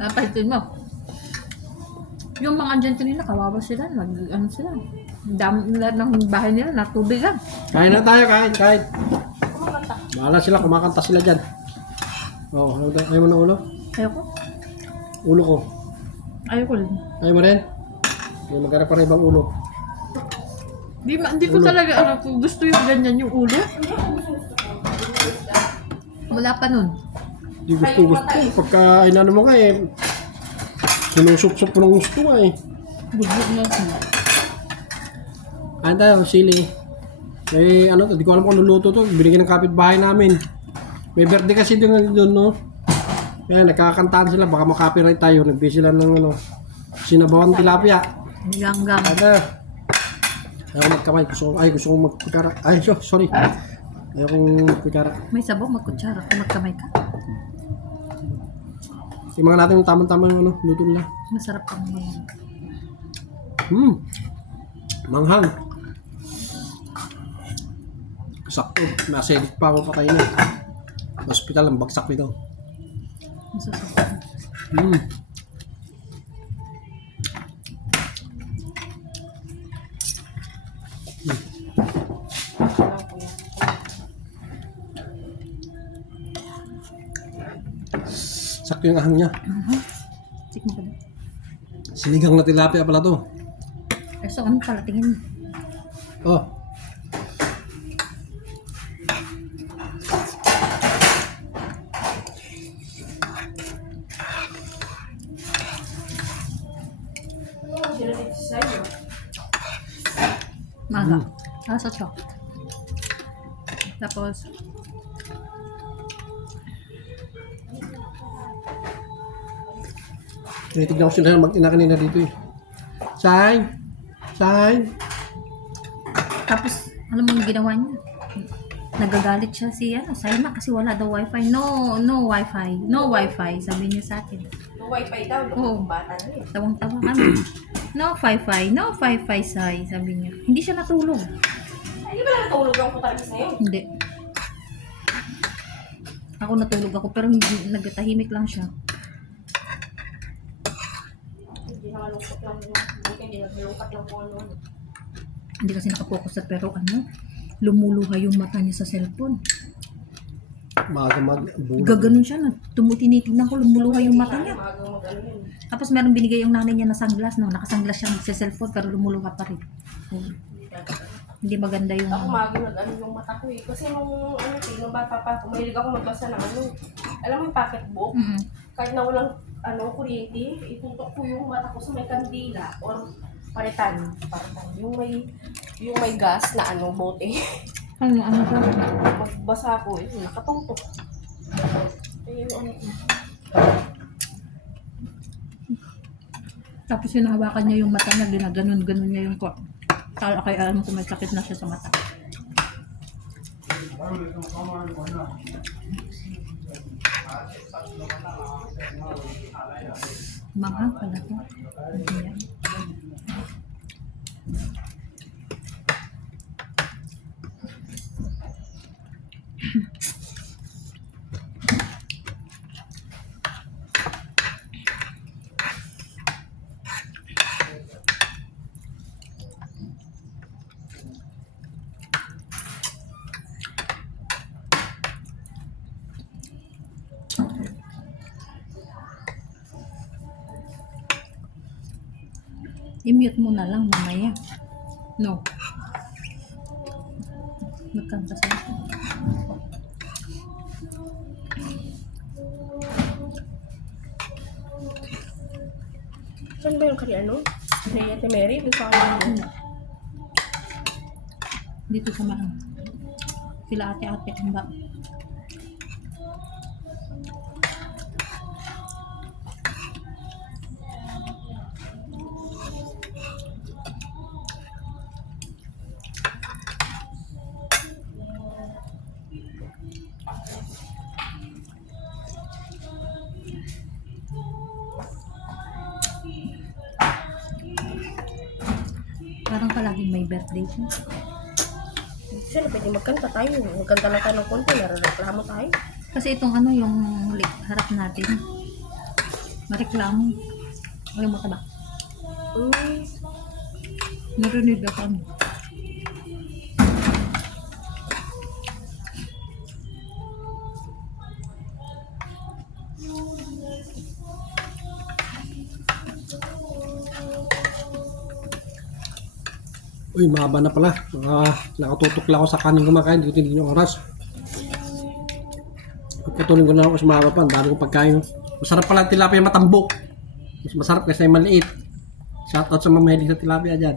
Napahitin mo. Yung mga Argentina, kawawa sila. Ano sila? Dami nila ng bahay nila, natubigan. Kain na tayo, kain. Bahala sila, kumakanta sila dyan. Oo, ayaw mo ng ulo? Ayoko. Ulo ko. Ayoko rin. Ayaw mo rin? May maghanap pa rin ibang ulo. Hindi ko talaga alam kung gusto yung ganyan yung ulo. Wala pa nun. Di gusto. Pagka inano mo nga eh, sinusup-sup mo ng gusto nga eh. Budbud na sila. Kain tayo, sili. Eh, ano to, di ko alam kung luluto to. Binigyan ng kapitbahay namin. May birthday kasi doon, no? Kaya nagkakantaan sila, baka makapiright tayo. Nagbigay sila ng ano, sinabawang tilapia. Nilanggam. Ada. Ayaw magkamay. Gusto kong magpikara. Ay, sorry. Ayaw kong magpikara. May sabaw, magkutsara. Kung magkamay ka. Tingnan natin yung tamang-tamang ano, luto nila. Masarap ang mga. Manghang. Sakto. Nasa edit pa ako patay na. Hospital ang bagsak nito. Masasarap. Sakto yung ahang niya. Tikman ko na. Sinigang na tilapia pala to. So, ano pala? Tingin mo. Oh. Maga. Sa chok. Tapos, Tinitignan ko sila mag-ina kanina dito eh. Say! tapos, alam mo yung ginawa niya? Nagagalit siya si Saima kasi wala daw wifi. No wifi. Sabi niya sa akin. No wifi daw, Oo. bata na eh. Tawang-tawa kami. No wifi, Sai. Sabi niya. Hindi siya natulog. Ay, di ba lang natulog ang putarki sa'yo? Hindi. Ako natulog ako pero hindi, nagtahimik lang siya. Hindi nakalungkot lang yun. Buti hindi nakalungkot lang kung ano. Hindi kasi nakapokus at pero lumuluha yung mata niya sa cellphone. Gaganon siya, tinitignan ko, lumuluha yung mata niya. Maagang mag-ano yun. Tapos meron binigay yung nanay niya na sunglass, no? Nakasunglass siya sa cellphone pero lumuluha pa rin. Hindi maganda yung... Ako maagang nag-ano yung mata ko eh. Kasi nung nung bata pa ako, mahilig ako magbasa ng ano. Alam mo yung pocketbook? Kahit na walang kuryente, itutok ko yung mata ko sa may kandila or paritan. Yung may gas na bote. Ano ba? Magbasa ako eh, nakatutok. Yung Tapos hinahawakan niya yung mata niya, ginaganon-ganon niya yung ko. Kaya alam ko may sakit na siya sa mata. Manghang pala to. Hindi yan. I-mute mo na lang mamaya. No. Magkanta sa saan ba yung kari Ni Ate Mary? Doon sa akin. dito sa maan. Sila ate-ate ang ba? Parang palaging may birthday siya. Sino pwede magkanta tayo? Magkanta lang tayo ng konti, narareklamo tayo. Kasi itong yung harap natin. Mareklamo. Alam mo ka ba? Mm. Narinig ako. Uy, mahaba na pala. Nakatutok lang ako sa kanin kumakain. Dito hindi yung oras. Pagpatuloy ko na ako sa mahaba pa. Ang dami kong pagkain. Masarap pala ang tilapia matambok. Mas masarap kasi maliit. Shoutout sa mga mahilig sa tilapia dyan.